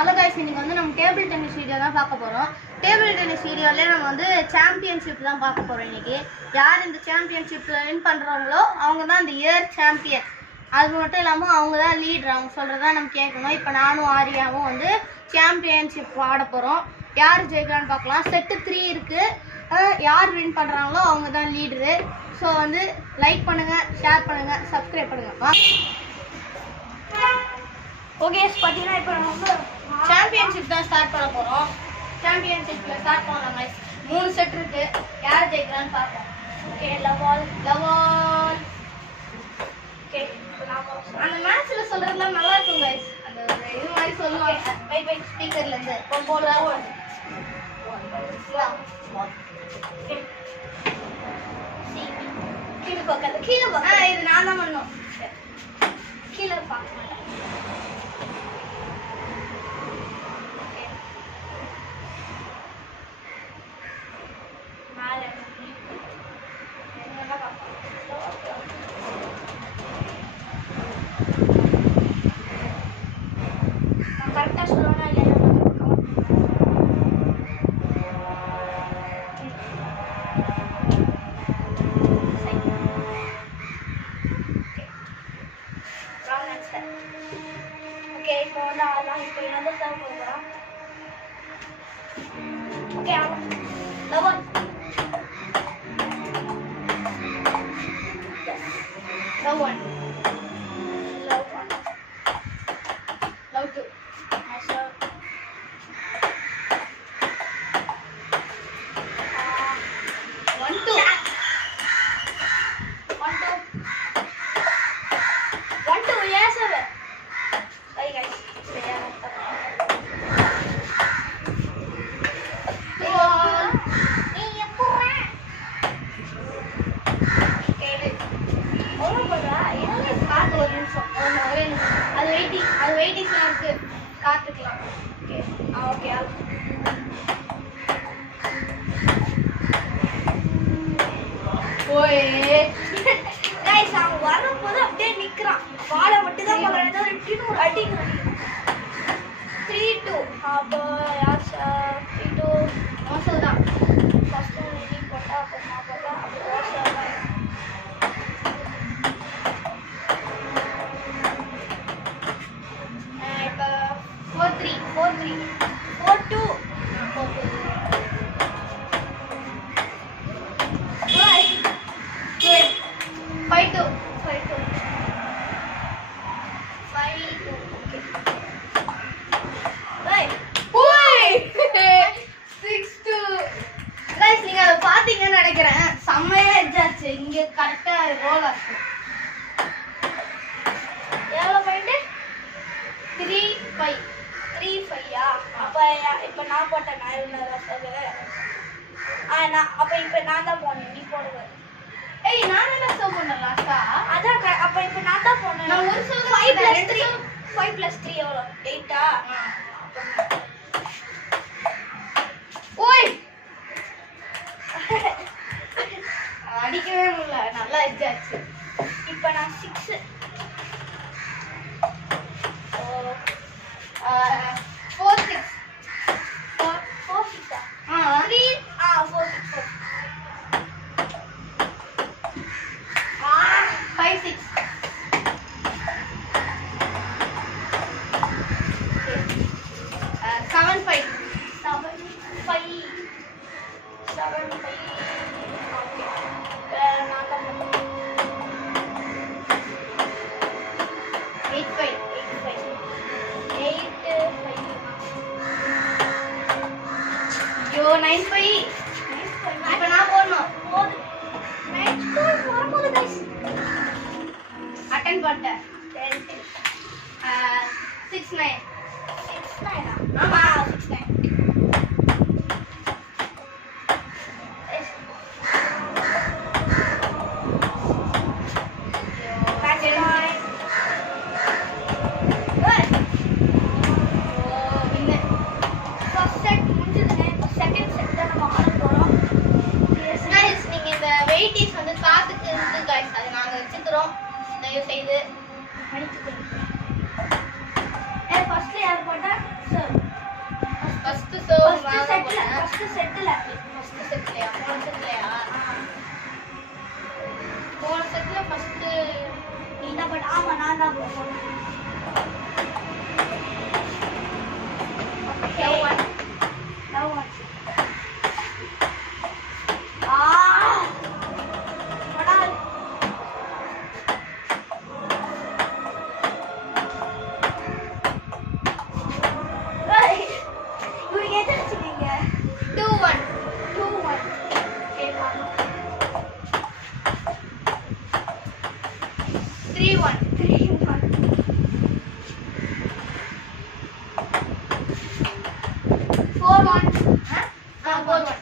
Hello guys, இன்னைக்கு வந்து நம்ம டேபிள் டென்னிஸ் வீடியோ தான் பார்க்க போறோம். டேபிள் டென்னிஸ் வீடியோல நம்ம வந்து சாம்பியன்ஷிப் தான் பார்க்க போறோம். இன்னைக்கு யார் இந்த சாம்பியன்ஷிப்ல வின் பண்றாங்களோ அவங்க தான் இந்த இயர் சாம்பியன். அது மட்டும் இல்லாமல் அவங்க தான் லீடர். அவங்க சொல்றதா நம்ம கேட்கணும். இப்போ நானும் ஆரியாவும் வந்து சாம்பியன்ஷிப் ஆட போறோம். யார் ஜெயிக்கலான்னு பார்க்கலாம். செட்டு 3 இருக்கு. யார் வின் பண்றாங்களோ அவங்க தான் லீடரு. ஸோ வந்து லைக் பண்ணுங்க, ஷேர் பண்ணுங்க, சப்ஸ்கிரைப் பண்ணுங்க. ஓகே, பார்த்தீங்கன்னா இப்போ நம்ம வந்து சாம்பியன்ஷிப் தான் ஸ்டார்ட் பண்ண போறோம். சாம்பியன்ஷிப்ல ஸ்டார்ட் பண்ணலாம் गाइस. 3 செட் இருக்கு. யார் ஜெயிக்கறான்னு பார்ப்போம். Okay, லவால் okay. அந்த மேட்ச்ல சொல்றதெல்லாம் நல்லா இருக்கும் गाइस. அந்த இது மாதிரி சொல்லுவாங்க. பை ஸ்பீக்கர்ல இருந்து போல கீழே பார்க்க இது நான் தான் பண்ணணும். கீழே பார்க்க கரெக்டாக சொல்லணும்னா இல்லை ஓகே. இப்போ வந்து அதெல்லாம் இப்போ என்னது தான் போகிறோம். ஓகே, லவன் லவ் 2 அது வெயிட்டிங்லாம் இருக்கு. காத்துக்கலாம். ஓகே. ஓயே கைஸ், அவன் வரும்போது அப்படியே நிற்கிறான். பாலை மட்டும் தான் பார்க்குறேன். ஏதோ இப்படின்னு ஒரு அடி 3-2. அப்போ யார் 3-2 மோசம் தான். ஃபஸ்ட்டு நீ போட்டா அப்போ நான் போட்டா அப்போ வாசல் தான். இப்போ 4-3 4-2 5-2 गाइस, நீங்க அத பாத்தீங்கன்னு நினைக்கிறேன். செம்மையா எட்ஜாச்சு. இங்க கரெக்ட்டா ரோல் ஆச்சு. எவ்வளோ பாயிண்ட்? 3-5. 3-5. அப்போ இப்போ நான் போட்டேன். நான் என்ன சொல்லுவேன்? நான் அப்போ இப்போ நான் தான் போனேன். நீ போடுவேன். ஏய், நான் என்ன சோ பண்ண லாஸ்டா? அதான் அப்போ இப்போ நான் தான் போனேன். நான் ஒரு சொல்ல 5 + 3 எவ்வளோ? 8. ஓய் அடிக்கவே முடியல. நல்லா எட்ஜாச்சு. இப்போ நான் 6. 4-6. 4-6. 3 4-6. 5-6. 7-5. 7-5. 7-5. ஓகே. நான் தான் போட்டேன். 8-5. 8-5. ஐயோ, 9-5. இப்ப நான் போடணும். போது. மேட்ச் ஸ்கோர் வரும்போது गाइस அட்டெண்ட் பண்ணிட்டேன். 10-10. 6-9. 6-9. ஆமா, 6-9. தயவு செய்து மன்னிச்சுக்கோங்க. ஃபர்ஸ்ட் செட்ல போன செட்ல ஃபர்ஸ்ட் நீ தான் பட் ஆமா நான் தான் போனேன். ஓகே லவ் ஒன் படால் இவங்க எதை வச்சுக்கீங்க 2-1 2-1 கேட்பாங்க 3-1 3-1 4-1 4-1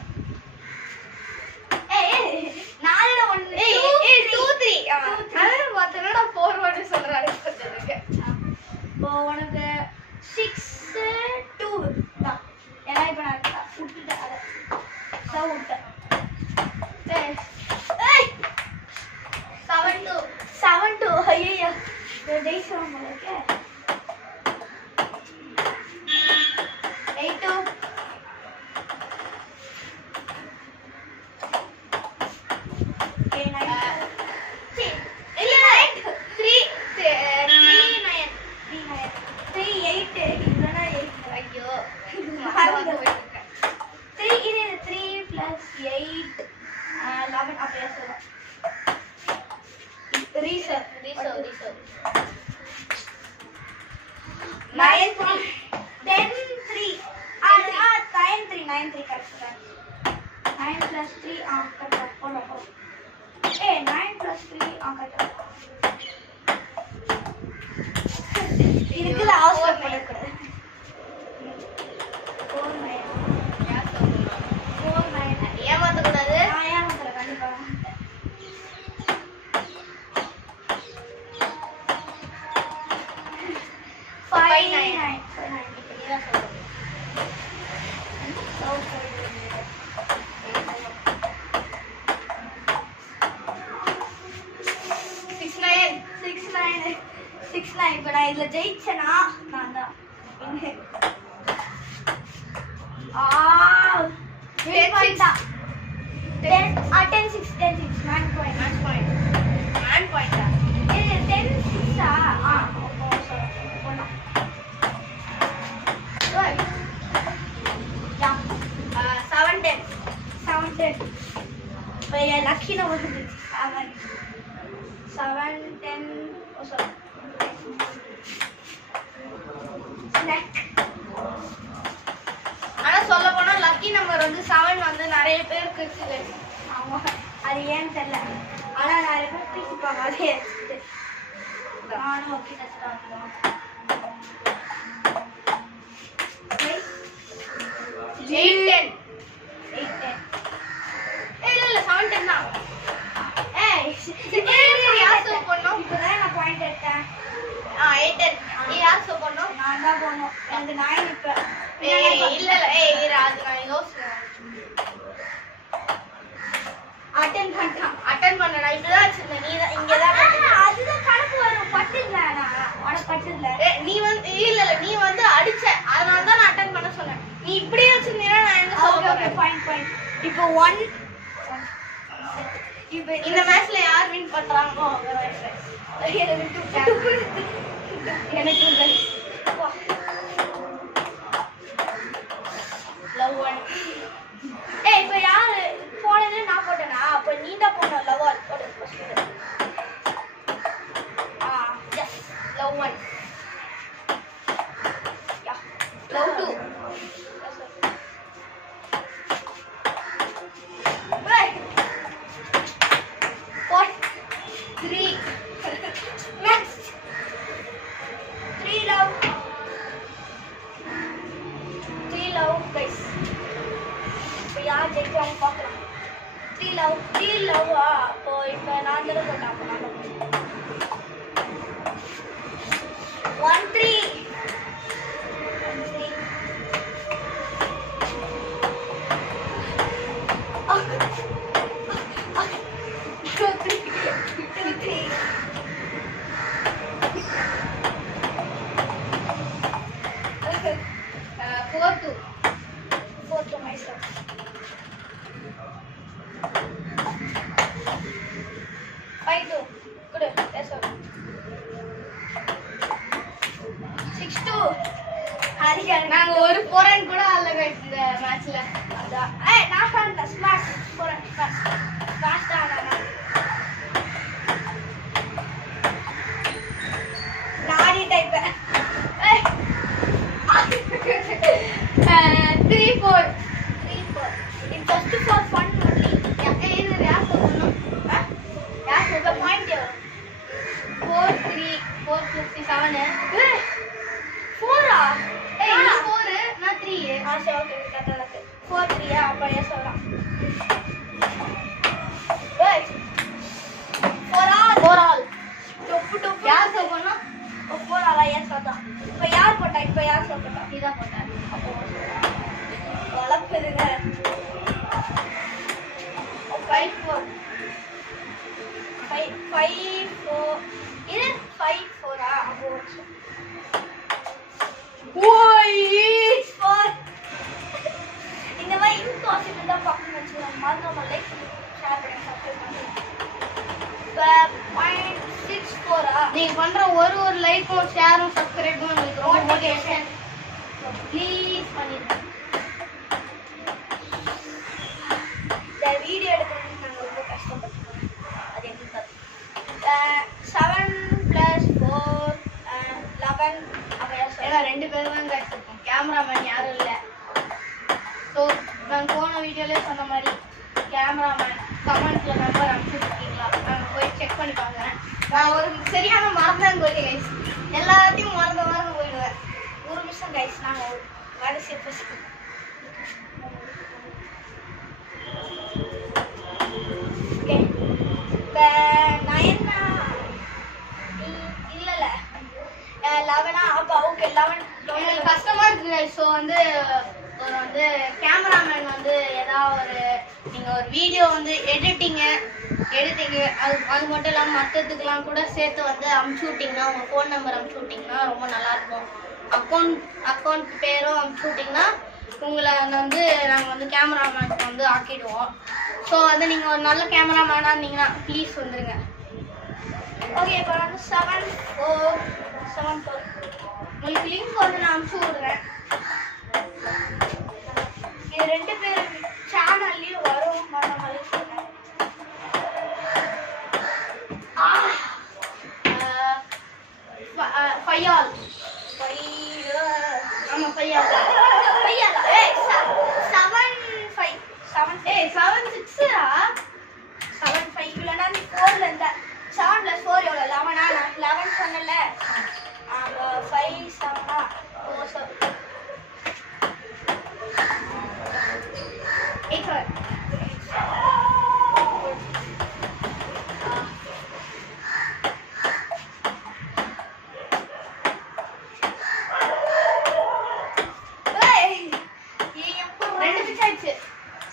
நாலுல ஒன்று 2-3 அதான் பார்த்தனா 4-1 சொல்றாரு சொல்றதுக்கு. இப்போ உனக்கு 6-2 தான். ஏன்னா இப்போ நான் விட்டுட்டேன் அதை விட்டேன். 7-2 ஐயோ ஜெயிச்சோம் உங்களுக்கு 8-2 இதுக்குள்ள அவசரம் பண்ணக்கூடாது. 4-9 ஏமாத்தக்கூடாது. நான் ஏமாத்தல கண்டிப்பா. 5-9 6-9 இப்போ நான் இதுல ஜெயிச்சேனா நான் தான் win பண்ணிட்டா 10-6 9 point 9 point 10-6 இப்போ என் லக்கி நம்பர் 7-10 ஆனா சொல்ல போனா லக்கி நம்பர் வந்து 7 வந்து நிறைய பேருக்கு இருக்குது. ஆமா அது ஏன்னு தெரியல. ஆனா நிறைய பேர் தூக்கிப்பாங்க அதே நானும் ஓகே டச்சுதான் 8-10 8-10 இல்ல 7-10 தான். யார் சோ பண்ணோம்? இப்பதான் நான் பாயிண்ட் எடுத்தேன். 8-10 யார் சோ பண்ணோம்? நான் தான் போனோம். எனக்கு 9 இப்ப இல்ல அது நான் யோசிச்சேன். அட்டெண்ட் பண்ணடா இப்பதான் வச்சிருந்தேன். நீ தான் இங்க தான் அதுதான் கணக்கு வரும். பட்டுல உனக்கு பட்டுல நீ வந்து இல்ல நீ வந்து அடிச்ச அதனால தான் நான் அட்டெண்ட் பண்ண சொன்னேன். நீ இப்படியே வச்சிருந்தீனா நான் என்ன சொல்ல போறேன்? பாயிண்ட் இப்போ 1 இப்போ இந்த மேட்ச்ல யார் வின் பண்றாங்களோ எனக்கு லவ் ஒன். இப்போ யாரு போனது நான் போட்டேனா? அப்ப நீ தான் போன லவ் ஆல் போடு first. Yes love one. Yeah love two. What? 3 next 3 love guys. இப்போ யார் ஜெயிச்சாங்க பார்க்கலாம். 3 love அப்போ இப்போ நான் தர போட்டேன். அப்போ நான் 1-3 4-2. நாங்க ஒரு போரன் கூட ஆடல கைஸ் இந்த மேட்ச்ல. அதான் நான் பண்ணேன் ஸ்மாஷ் போறேன் ஸ்மாஷ் தான் நான் நாடி type 3-4 in first for fun only. இது யார் சொல்லணும்? யார் The சொல்ற point 4-3 4-7 4 ஆ ஏய் நீ 4 நான் 3 சரி ஓகே கரெக்டா இருக்கு 4 3 அப்படியே சொல்லலாம் ஏய் 4 ஆல் டொப்பு யார் சொல்லணும்? 4 ஆலா எஸ் அதான் இப்போ யார் போட்டா இப்போ யார் போட்டா இதான் போட்டேன். வளர்ப்புதுங்க 5-4 இது 5-4 அப்போ இந்த மாதிரி இம்பாசிபிள் தான் பார்க்கணும்னு வச்சுக்கோங்க. மறக்காம லைக் ஷேர் பண்ணி சப்ஸ்கிரைப் பண்ணுங்க. இப்போ 0.64 நீங்க பண்ற ஒரு லைக்கும் ஷேரும் சப்ஸ்கிரைபும் உங்களுக்கு ரொம்ப மோட்டிவேஷன். ப்ளீஸ் பண்ணிடுங்க. இந்த வீடியோ எடுக்கிறதுக்கு நாங்கள் ரொம்ப கஷ்டப்பட்டோம். அது எங்களுக்கு 7 + 4 11 அப்படியே ஏன்னா 2 பேரும் தான் guys இருக்கோம். கேமராமேன் யாரும் இல்லை. ஸோ நான் போன வீடியோலேயே சொன்ன மாதிரி கேமராமேன் கமெண்ட்ல நம்பர் அனுப்பிச்சுருக்கீங்களா? நான் போய் செக் பண்ணி பார்க்குறேன். நான் ஒரு சரியான மறந்தேன் போயிட்டு கைஸ். எல்லாத்தையும் மறந்து போயிடுவேன். ஒரு நிமிஷம் கைஸ் நாங்கள் வேலை சேர்த்து ஓகே இப்போ 9 இல்லை 11 அப்போ ஓகே 11 எனக்கு கஷ்டமா இருக்கு guys. ஸோ வந்து கேமராமேன் ஏதாவது நீங்கள் ஒரு வீடியோ எடிட்டிங்கு அது மட்டும் இல்லாமல் மற்றதுக்கெல்லாம் கூட சேர்த்து அமுச்சு விட்டிங்கன்னா உங்கள் ஃபோன் நம்பர் அமுச்சு விட்டிங்கன்னா ரொம்ப நல்லாயிருக்கும். அக்கௌண்ட் பேரும் அமுச்சு விட்டிங்கன்னா உங்களை நாங்கள் கேமராமேனுக்கு ஆக்கிடுவோம். ஸோ நீங்கள் ஒரு நல்ல கேமராமேனாக இருந்தீங்கன்னா ப்ளீஸ் வந்துடுங்க. ஓகே இப்போ 7-4 உங்களுக்கு லிங்க் நான் அமுச்சு விடுறேன். இது 2 பேர் சேனல்லையும் வரும் மறக்காம சொன்னேன். ஃபையால் ஆமாம் ஃபையால் ஏய் 7-5 ஏய் 7-6 7-5 இல்லைனா நீ 4ல இருந்த 7 + 4 எவ்வளோ 11 நான் 11 சொன்னல 5 7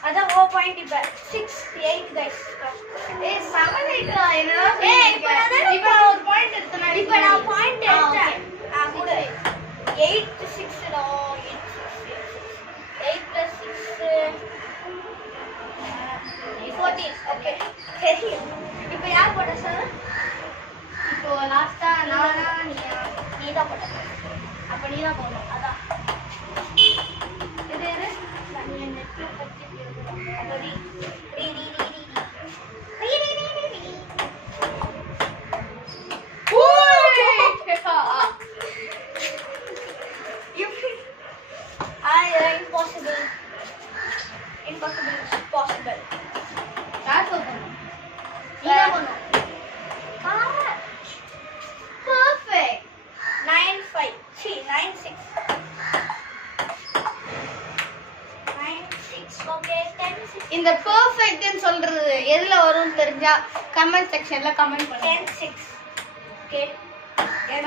அதான் ஓ பாயிண்ட் இப்போ 6-8 கைஸ். ஏய் 7-8 என்னடா ஏய் இப்போ நான் ஒரு பாயிண்ட் எடுத்தேன். இப்போ நான் பாயிண்ட் எடுத்தேன். கூட 8-6 டா 8 + 6 14 ஓகே சரி இப்போ யார் போட்ட சார்? இப்போ லாஸ்டா நானா நீ தான் போட்ட. அப்ப நீ தான் போகணும். அதான் இது எது? நீ நெட்ல பத்தி அதோடி impossible is possible. யார் சொல்லணும்? நீ தான் போகணும். Perfect. 9-5 9-6 9-6 ஓகே 10-6 இந்த பெர்ஃபெக்ட்னு சொல்றது எதுல வரும்னு தெரிஞ்சா கமெண்ட் செக்ஷன்ல கமெண்ட் பண்ணுங்க. 10-6 ஓகே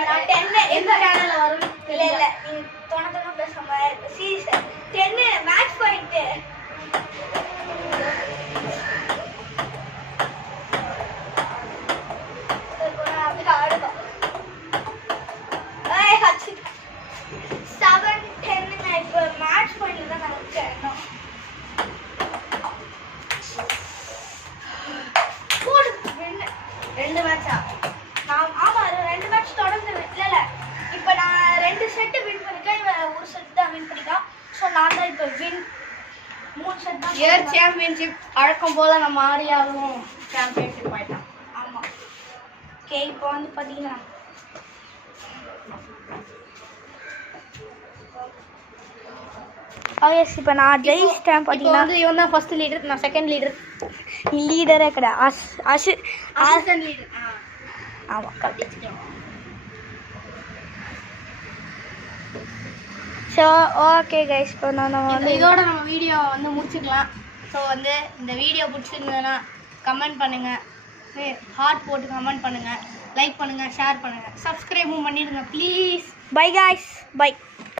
நான் 10 எந்த சேனல்ல வரும்? இல்ல இல்ல நீ தொண பேசாம சீரியஸ் 10 மேட்ச் பாயிண்ட் ரெண்டு மேட்சா? ஆமா 2 மேட்ச் தொடர்ந்து இல்ல இப்ப நான் 2 செட் வின் பண்ணிருக்கேன். இவன் ஒரு செட் தான் வின் பண்ணிக்கலாம். ஸோ நான் தான் இப்போ வின் 3 செட் தான். இயர் சாம்பியன்ஷிப் அழக்கம் போல நம்ம ஆரியாவும் சாம்பியன்ஷிப் ஆயிட்டான். ஆமாம். ஓகே இப்போ வந்து பார்த்தீங்கன்னா எஸ் இப்போ நான் ஜெயிச்சிட்டேன். இப்போ பார்த்தீங்கன்னா வந்து இவன் தான் ஃபர்ஸ்ட் லீடர், நான் செகண்ட் லீடர். லீடரே கிடையாது. Assistant leader. ஆமாம் கரெக்ட். ஸோ ஓகே கைஸ் இப்போ நம்ம வந்து இதோட நம்ம வீடியோ வந்து முடிச்சுக்கலாம். ஸோ வந்து இந்த வீடியோ பிடிச்சிருந்ததுன்னா கமெண்ட் பண்ணுங்கள், ஹார்ட் போட்டு கமெண்ட் பண்ணுங்கள், லைக் பண்ணுங்கள், ஷேர் பண்ணுங்கள், சப்ஸ்கிரைபும் பண்ணிடுங்க ப்ளீஸ். Bye guys, by.